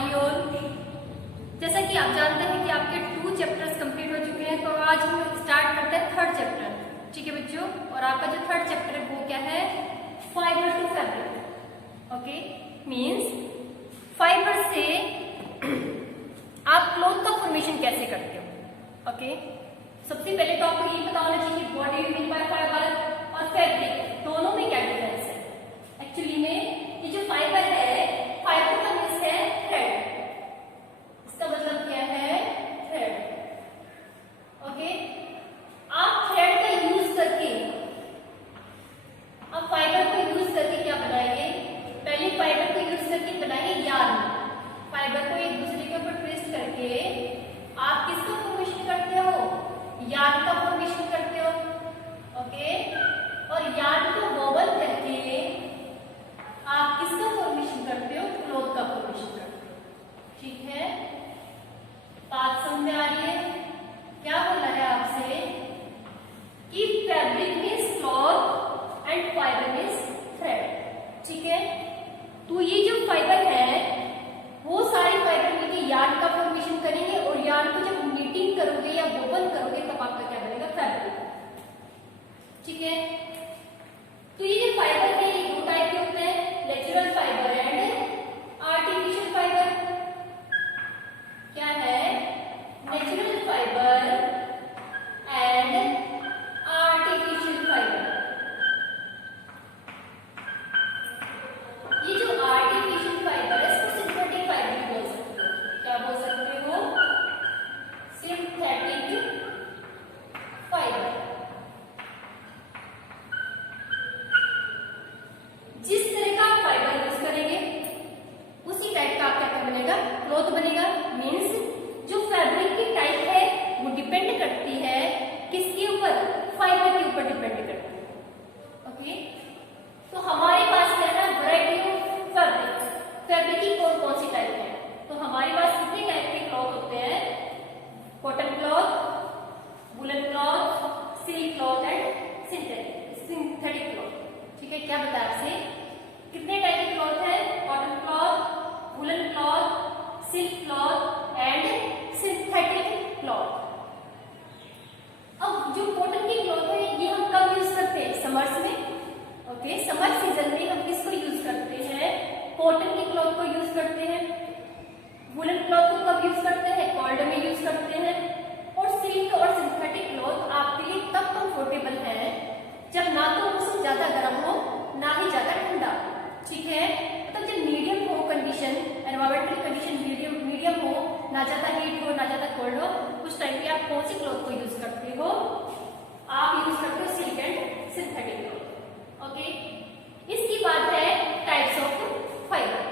हमारी ओर। जैसा कि आप जानते हैं कि आपके 2 चैप्टर्स कंप्लीट हो चुके हैं, तो आज हम स्टार्ट करते हैं 3rd चैप्टर। ठीक है बच्चों, और आपका जो 3rd चैप्टर है वो क्या है, fibre to fabric. Okay, means fibre से आप क्लॉथ का फॉर्मेशन कैसे करते हो। ओके, सबसे पहले तो आपको ये पता होना चाहिए what do you mean by fibre और फैब्रिक, दोनों में क्या डिफरेंस है। एक्चुअली में ये जो फाइबर है, फाइबर का मीन्स है थ्रेड, इसका मतलब क्या है, थ्रेड। ओके, आप थ्रेड का यूज करके, आप फाइबर को यूज करके क्या बनाएंगे, पहले फाइबर को यूज करके बनाएंगे यार्न। फाइबर को एक दूसरे के ऊपर ट्विस्ट करके आप किसका फॉर्मेशन करते हो, यार्न का फॉर्मेशन करते हो। ओके, और यार्न को वोवन करके आप किसका फॉर्मेशन करते हो, क्लॉथ का फॉर्मेशन करते हो। ठीक है, बात समझ में आ रही है। क्या बोला है आपसे कि fabric means cloth and fibre means thread. ठीक है, तो ये जो फाइबर है वो सारे फाइबर मिलकर यार्न का फॉर्मेशन करेंगे, और यार्न को जब नीटिंग करोगे या वोवन करोगे तब आपका क्या बनेगा, फैब्रिक। ठीक है, तो ये जो फाइबर है ये 2 टाइप के होते हैं, natural fibre and artificial fibre. क्या है, natural fibre and artificial fibre. ये जो आर्टिफिशियल फाइबर है इसको सिंथेटिक फाइबर भी बोल सकते हो। क्या बोल सकते हो, सिंथेटिक फाइबर। जिस तरह का आप फाइबर यूज करेंगे उसी टाइप का आपका बनेगा, क्लॉथ बनेगा। मीन्स जो फैब्रिक की टाइप है वो डिपेंड करती है किसके ऊपर, फाइबर के ऊपर डिपेंड करती है। ओके, तो हमारे पास क्या है, वैरायटी ऑफ फैब्रिक। फैब्रिक की कौन कौन सी टाइप है, तो हमारे पास कितने टाइप के क्लॉथ होते हैं, cotton cloth, woollen cloth, silk cloth and synthetic cloth. ठीक है, क्या बताया आपसे, कितने टाइप के क्लॉथ है, cotton cloth, woollen cloth, silk cloth and synthetic cloth. अब जो कॉटन की क्लॉथ है ये हम कब यूज करते हैं, समर्स में। ओके, समर सीजन में हम किसको यूज करते हैं, कॉटन की क्लॉथ को यूज करते हैं। वुलन क्लॉथ को कब यूज करते हैं, कोल्ड में यूज करते हैं। और सिल्क और सिंथेटिक क्लॉथ आपके लिए तब कंफर्टेबल है जब ना तो मौसम ज्यादा गर्म हो ना ही ज्यादा ठंडा। ठीक है, मतलब जब मीडियम हो कंडीशन, एनवायरमेंटल कंडीशन मीडियम हो, ना ज्यादा हीट हो ना ज्यादा कोल्ड हो, उस टाइम पे आप कौन सी क्लॉथ को यूज करते हो, आप यूज करते हो silk and synthetic cloth. Okay, इसकी बात है टाइप्स ऑफ फाइबर।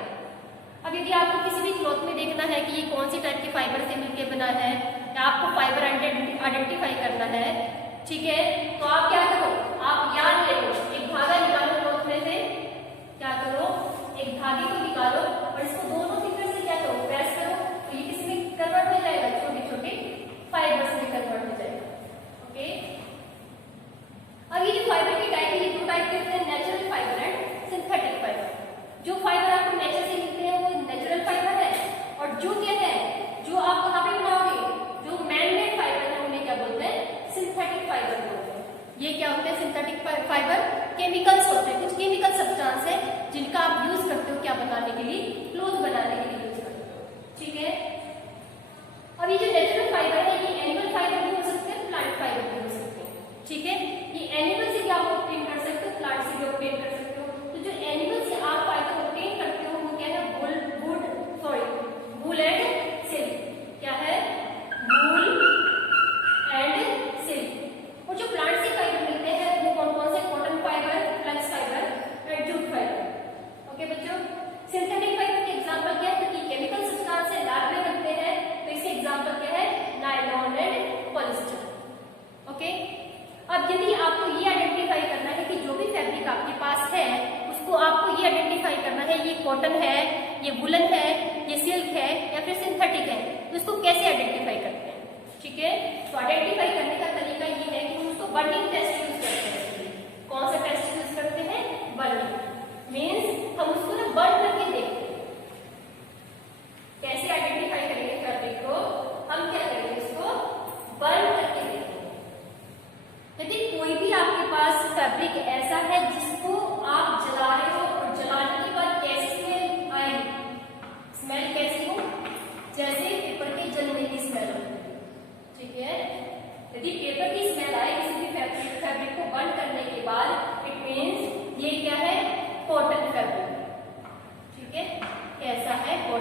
अब यदि आपको किसी भी क्लॉथ में देखना है कि ये कौन सी टाइप के फाइबर से मिलकर बना है, या आपको फाइबर आइडेंटिफाई करना है, ठीक है, तो आप क्या करो, आप यार्न ले लो, एक धागा निकालो क्लॉथ में से, क्या करो, एक धागे को निकालो और इसको दोनों फिंगर से क्या करो, प्रेस करो, तो ये किसमें कन्वर्ट हो जाएगा, छोटे छोटे फाइबर्स में कन्वर्ट हो जाएगा। ओके, अब ये जो फाइबर की टाइप है ये 2 टाइप के होते हैं, natural fibre and synthetic fibre. जो फाइबर आपको नेचर से मिलते हैं वो नेचुरल फाइबर है, और जो क्या है, जो आप कहाँ पे बनाओगे, जो मैन मेड फाइबर है उन्हें क्या बोलते हैं, सिंथेटिक फाइबर बोलते हैं। ये क्या होते हैं, सिंथेटिक फाइबर केमिकल्स होते हैं, कुछ केमिकल सब्सटेंस है जिनका आप यूज करते हो क्या बनाने के लिए, क्लॉथ बनाने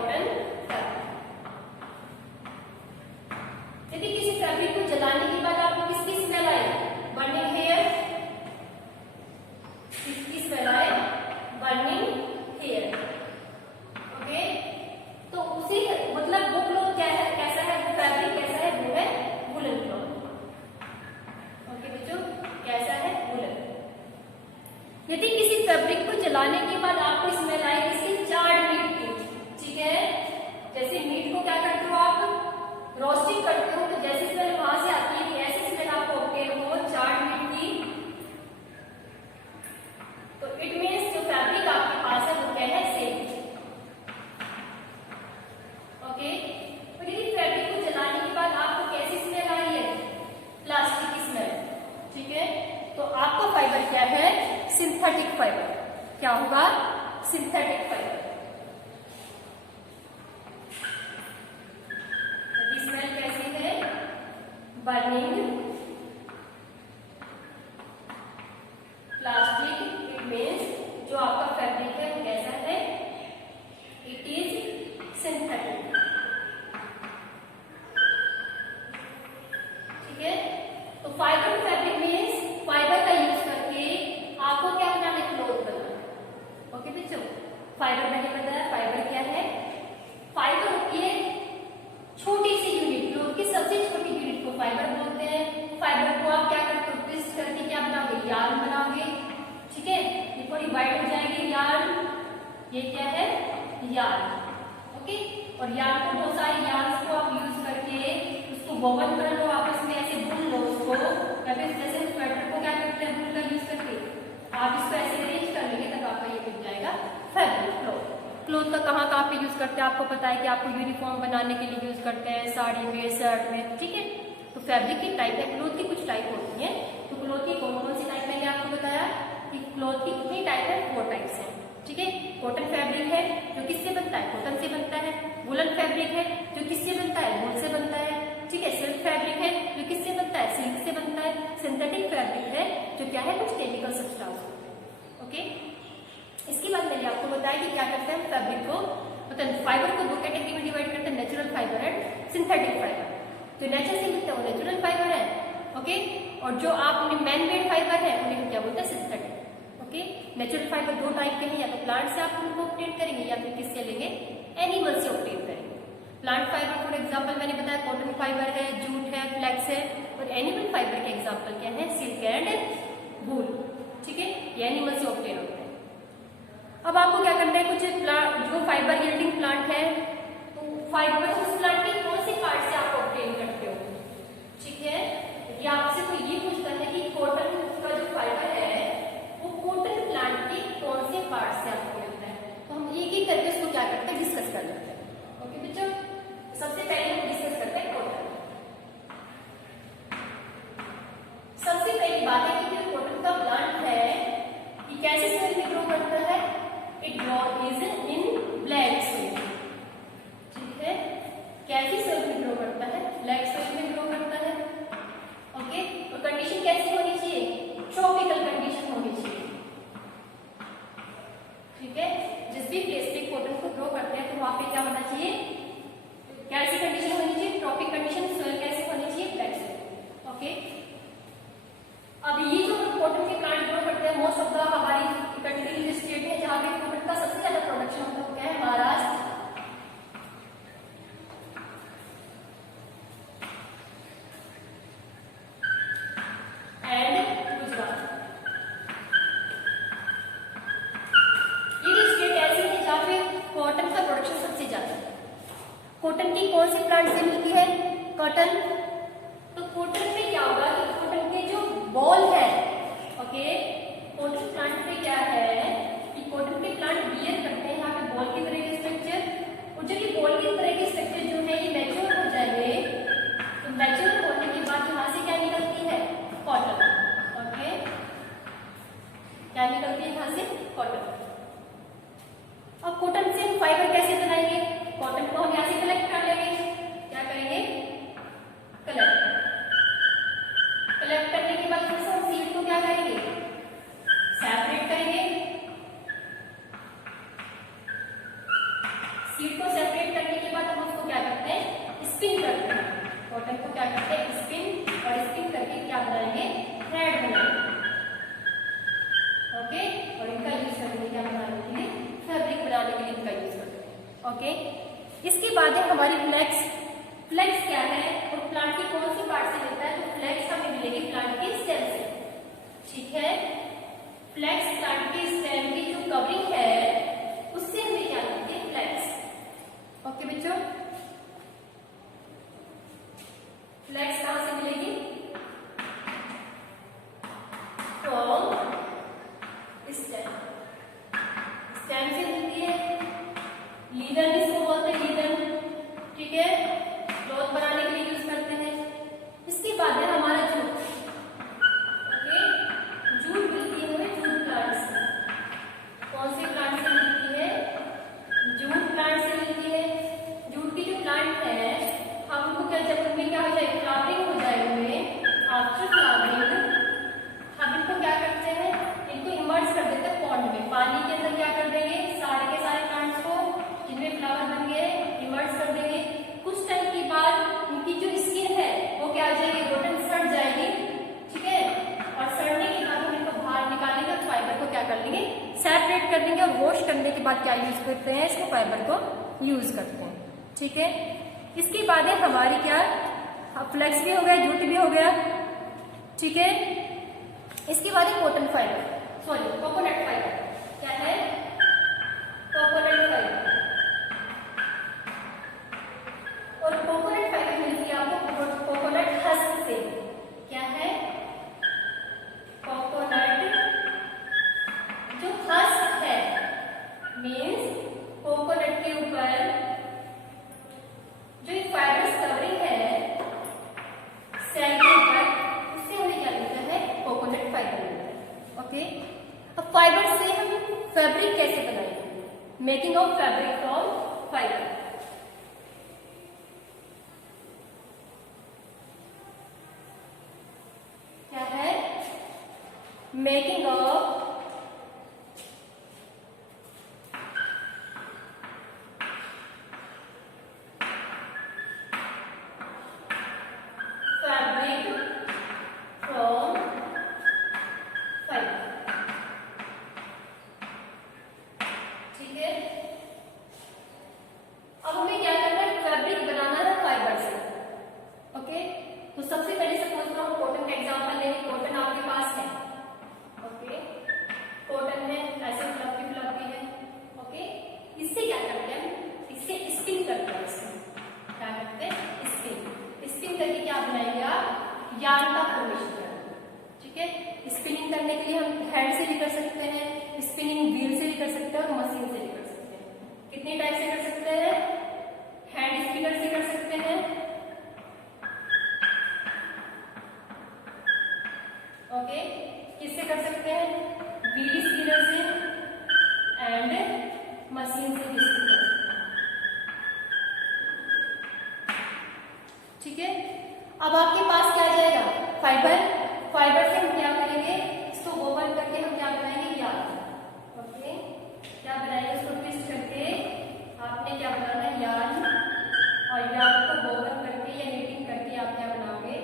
कॉटन फैब्रिक। यदि किसी फैब्रिक को जलाने के बाद आपको किसकी स्मेल आए? Burning hair. किसकी स्मेल आए? Burning hair. ओके, तो उसी मतलब वो क्लॉथ क्या है, कैसा है, वो फैब्रिक कैसा है, वो है वुलन क्लॉथ। ओके बच्चों, कैसा है? वुलन। यदि किसी फैब्रिक को जलाने के बाद आपको स्मेल आए किसी चार्ड मीट की, ठीक है, जैसे मीट को क्या करते हो आप, रोस्टिंग करते हो, तो जैसे स्मेल वहां से आती है, ऐसी स्मेल आपको ऑब्टेन हो चार्ड मीट की, तो इट मीन्स जो फैब्रिक आपके पास है वो क्या है? सेफ। ओके, और यदि फैब्रिक को जलाने के बाद आपको कैसी स्मेल आ रही है? प्लास्टिक की स्मेल, ठीक है, तो आपका फाइबर क्या है? Synthetic fibre. क्या होगा? Synthetic fibre. स्मेल कैसी है? Burning plastic. इट मीन्स जो आपका फैब्रिक है वो कैसा है? It is synthetic. ठीक है, तो फाइबर फैब्रिक मीन्स फाइबर का यूज करके आपको क्या बनाना है? क्लॉथ बनाना। ओके बच्चों, फाइबर मैंने बताया फाइबर क्या है? फाइबर होती है छोटी सी यूनिट, क्लॉथ की सबसे छोटी यूनिट को फाइबर बोलते हैं। फाइबर को आप क्या करते हो? ट्विस्ट करके क्या बनाओगे? यार्न बनाओगे। ठीक है, ये थोड़ी वाइड हो जाएगी यार्न, ये क्या है? यार्न। ओके, और यार्न को बहुत सारे यार्न को आप यूज करके उसको वोवन कर लो, आपस में ऐसे बुन लो उसको, या फिर जैसे स्वेटर को क्या करते हैं? बुन का यूज करके आप इसको ऐसे अरेंज कर लेंगे तब आपका ये बन जाएगा फैब्रिक क्लॉथ। क्लॉथ का कहाँ पे यूज करते हैं? आपको पता है कि आपको यूनिफॉर्म बनाने के लिए यूज करते हैं, साड़ी में, शर्ट में। ठीक है, तो फैब्रिक की टाइप है, क्लॉथ की कुछ टाइप होती है। तो क्लॉथ की कौन कौन सी टाइप मैंने आपको बताया कि क्लॉथ की कितनी टाइप है? 4 टाइप्स है। ठीक है, कॉटन फैब्रिक है जो किससे बनता है? कॉटन से बनता है। वुलन फैब्रिक है जो किससे बनता है? वूल से बनता है। ठीक है, सिल्क फैब्रिक है जो किससे बनता है? सिल्क से बनता है। सिंथेटिक फैब्रिक है जो क्या है? कुछ केमिकल सब्सटेंस। ओके, इसके बाद मैंने आपको बताया कि क्या करते हैं फैब्रिक को, मतलब फाइबर को 2 कैटेगरी में डिवाइड करते हैं, natural fibre and synthetic fibre. जो नेचर से मिलता है वो नेचुरल फाइबर है। ओके, और जो आप मैन मेड फाइबर है उन्हें हम क्या बोलते हैं? Synthetic. Okay, natural fibre 2 type के हैं, या तो प्लांट से आप उनको ऑब्टेन करेंगे या फिर किससे लेंगे? एनिमल से ऑब्टेन करेंगे। प्लांट फाइबर फॉर एग्जाम्पल मैंने बताया कॉटन फाइबर है, जूट है, फ्लैक्स है, और एनिमल फाइबर के एग्जाम्पल क्या है? Silk and wool. ठीक है, ये एनिमल से ऑब्टेन होते हैं। अब आपको क्या करना है? कुछ प्लांट जो फाइबर यील्डिंग प्लांट है, तो फाइबर उस प्लांट के कौन से पार्ट से आप ऑब्टेन करते हो? ठीक है, ये आपसे तो ये पूछता है कि कॉटन का जो फाइबर है वो कॉटन प्लांट के कौन से पार्ट से आपको मिलता है। तो हम एक एक करके उसको क्या करते हैं? डिस्कस कर लेते हैं। ओके बच्चों, सबसे पहले हम डिस्कस करते हैं कॉटन। सबसे पहली बात है कि जो कॉटन का प्लांट है ये कैसे सोइल में ग्रो करता है? It grows in black soil. ठीक है, कैसी सोइल में ग्रो करता है? ब्लैक सोइल में ग्रो करता है। ओके, और कंडीशन कैसी होनी चाहिए? ट्रॉपिकल कंडीशन होनी चाहिए। ठीक है, जिस भी प्लेस पे कॉटन को ग्रो करते हैं तो वहां पे क्या होना चाहिए? कैसी कंडीशन होनी चाहिए? Tropic condition. सोइल कैसे होनी चाहिए? Black soil. ओके, अब ये जो कॉटन के प्लांट ग्रो करते हैं, मोस्ट ऑफ द हमारी कंट्री जो स्टेट है जहाँ पे कॉटन का सबसे ज्यादा प्रोडक्शन होता है वो क्या है? महाराष्ट्र एंड गुजरात। ये जो स्टेट ऐसी है जहाँ पे कॉटन का प्रोडक्शन सबसे ज्यादा है। कॉटन की कौन सी प्लांट से मिलती है? कॉटन। तो कॉटन में क्या होगा कि कॉटन के जो बॉल है, ओके, कॉटन प्लांट पे क्या है कि कॉटन के प्लांट बियर करते हैं यहाँ पे बॉल की तरह के स्ट्रक्चर, और जब ये बॉल की तरह के स्ट्रक्चर जो है ये मैच्योर हो जाएंगे, तो मैच्योर होने के बाद यहाँ से क्या निकलती है? कॉटन। ओके, क्या निकलती है यहाँ से? कॉटन। अब कॉटन से हम फाइबर कैसे बनाएंगे? कॉटन को हम यहाँ से कलेक्ट कर लेंगे। क्या करेंगे? कलेक्ट। कलेक्ट करने के बाद हम सीड को क्या करेंगे? सेपरेट करेंगे। स्पिन करते हैं, कॉटन को क्या करते हैं स्पिन, और स्पिन करके क्या बनाएंगे थ्रेड बनाएंगे। ओके, और इनका यूज करेंगे क्या बनाने के लिए, फैब्रिक बनाने के लिए इनका यूज करते हैं। ओके, इसके बाद है हमारी फ्लेक्स। फ्लेक्स क्या है और प्लांट की कौन सी पार्ट से मिलता है, तो फ्लेक्स हमें मिलेगी प्लांट के स्टेम से। ठीक है, फ्लेक्स प्लांट के स्टेम की जो कवरिंग है उससे हमें क्या मिलती है फ्लेक्स। ओके बच्चों, फ्लेक्स कहां से मिलेगी, फ्रॉम स्टेम, स्टेम से मिलती है। लीडर इसको बोलते हैं, लीडर। ठीक है, क्लॉथ बनाने के लिए यूज करते हैं। इसके बाद है हमारा जूट। ओके, जूट मिलती है हमें जूट प्लांट से। कौन से प्लांट से मिलती है, जूट प्लांट से मिलती है। जूट की जो प्लांट है हम उनको क्या, जब उनमें क्या हो जाए फ्लावरिंग हो जाए उनमें, आफ्टर फ्लावरिंग हम इनको क्या करते हैं, इनको इमर्ज कर देते हैं पॉन्ड में, पानी के अंदर क्या कर देंगे, सारे के सारे प्लांट्स को जिनमें फ्लावर बन गए इमर्ज कर देंगे। कुछ टाइम के बाद इनकी जो स्किन है वो क्या आ जाएगी, रोटन सड़ जाएगी। ठीक है, और सड़ने के बाद हम इनको बाहर निकालेंगे और फाइबर को क्या कर लेंगे, सेपरेट कर देंगे, और वॉश करने के बाद क्या यूज करते हैं, इसको फाइबर को यूज करते हैं। ठीक है, इसके बाद है हमारी क्या, फ्लेक्स भी हो गया, जूट भी हो गया। ठीक है, इसके बाद है cotton fibre, sorry coconut fibre. क्या है, कोकोनट फाइबर। और कोकोनट फाइबर मिलती है आपको कोकोनट हस्क से। क्या है, कोकोनट जो हस्क है, मीन्स कोकोनट के ऊपर जो फाइबर्स कवरिंग है सेल के ऊपर, उससे हमें क्या मिलता है, कोकोनट फाइबर मिलता है। ओके, अब फाइबर से हम फैब्रिक कैसे बनाएंगे, making of fabric from fibre. क्या है, मेकिंग ऑफ यार्न का फॉर्मेशन करते हैं। ठीक है, स्पिनिंग करने के लिए हम हैंड से भी कर सकते हैं, स्पिनिंग व्हील से भी कर सकते हैं, और मशीन से भी कर सकते हैं। कितने टाइप से कर सकते हैं, हैंड स्पिनर से कर सकते हैं, ओके, किससे कर सकते हैं, व्हील स्पिनर से एंड मशीन से भी कर सकते हैं। ठीक है, अब आपके पास क्या आ जाएगा, फाइबर। फाइबर से हम क्या करेंगे, इसको ओपन करके हम क्या बनाएंगे, यार्न। ओके, क्या बनाएंगे, इसको ट्विस्ट करके आपने क्या बनाना है, यार्न, और यार्न को ओपन करके या नीटिंग करके आप क्या बनाओगे,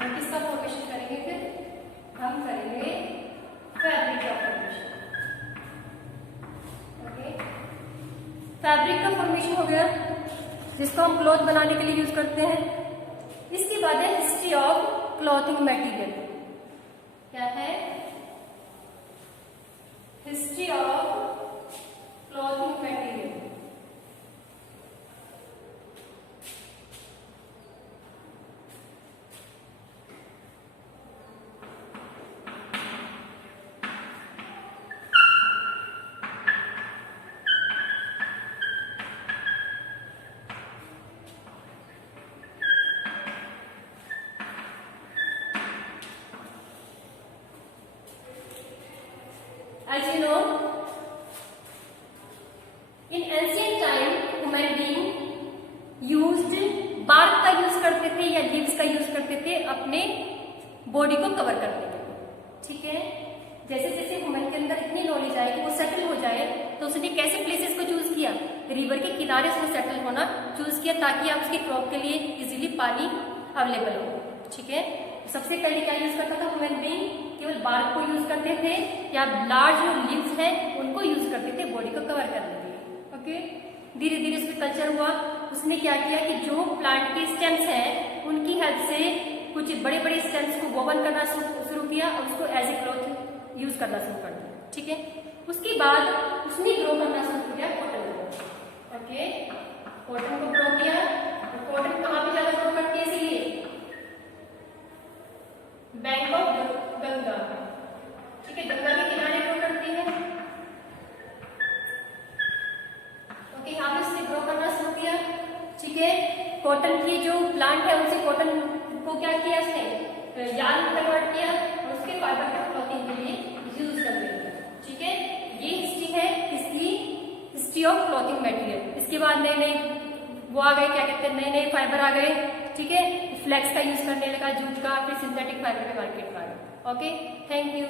हम किसका फॉर्मेशन करेंगे, फिर हम करेंगे फैब्रिक का फॉर्मेशन। ओके, फैब्रिक का फॉर्मेशन हो गया, जिसको हम क्लॉथ बनाने के लिए यूज करते हैं। इसके बाद है हिस्ट्री ऑफ क्लॉथिंग मटेरियल। क्या है, history of clothing material. As you know, in ancient time, human being used bark का यूज करते थे या लीव्स का यूज करते थे अपने बॉडी को कवर करने के लिए। ठीक है। जैसे जैसे वुमेन के अंदर इतनी नॉलेज आए कि वो सेटल हो जाए, तो उसने कैसे प्लेसेस को चूज किया, रिवर के किनारे से सेटल होना चूज किया, ताकि आप उसकी क्रॉप के लिए इजीली पानी अवेलेबल हो। ठीक है। सबसे पहले क्या यूज करता था वुमेन बीइंग, केवल बार्क को यूज करते थे, या लार्ज जो लीव्स है उनको यूज करते थे बॉडी को कवर करने के लिए। ओके। धीरे धीरे उसमें कल्चर हुआ, उसने क्या किया कि जो प्लांट के स्टेम्स हैं उनकी हेल्प से कुछ बड़े बड़े स्टेम्स को वोवन करना शुरू किया और उसको एज ए क्लॉथ यूज करना शुरू कर दिया। ठीक है। उसके बाद उसने ग्रो करना शुरू किया कॉटन को। ओके। कॉटन को ग्रो किया। कॉटन कहाँ पे ज्यादा ग्रो करती है, इसीलिए बैंक ऑफ गंगा। ठीक है, गंगा के किनारे ग्रो करती है। ओके, यहाँ पे उसने ग्रो करना शुरू किया। ठीक है। कॉटन की जो प्लांट है उनसे कॉटन को क्या किया, उसने यार्न में कन्वर्ट किया और उसके फाइबर को क्लॉथिंग के लिए यूज कर लिया। ठीक है। ये हिस्ट्री है इसकी, हिस्ट्री ऑफ क्लॉथिंग मटेरियल। इसके बाद नए नए वो आ गए, क्या कहते हैं, नए नए फाइबर आ गए। ठीक है। फ्लेक्स का यूज करने लगा, जूट का, फिर सिंथेटिक फाइबर के मार्केट में आ गए। Okay, thank you.